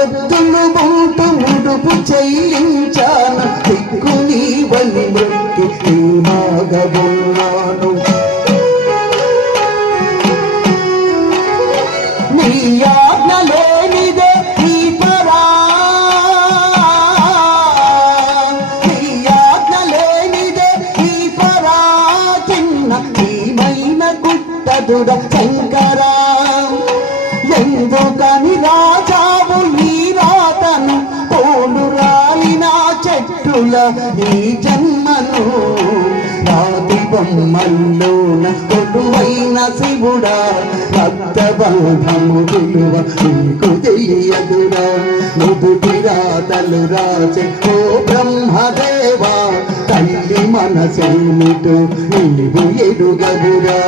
ఎద్దులు బూటు ముడుపు చెల్లించాన దిక్కు నీవని మొక్కి నీ మాగబున్నాను నీ ఆజ్ఞ లేనిదే ఈ పరా నీ ఆజ్ఞ లేనిదే ఈ పరా చిన్న ఈమైన గుట్టదుర శంకరా ఎందుకని రాజావు ఈ రాతను పోలు రాలిన చెట్టుల ఈ జన్మను రాతి బొమ్మల్లోన కొడువైన శివుడా రక్తబంధము విలువ నీకు తెలియదురా నుదుటి రాతలు రాసే ఓ బ్రహ్మదేవా తల్లి మనసేమిటో నీవు ఎరుగదురా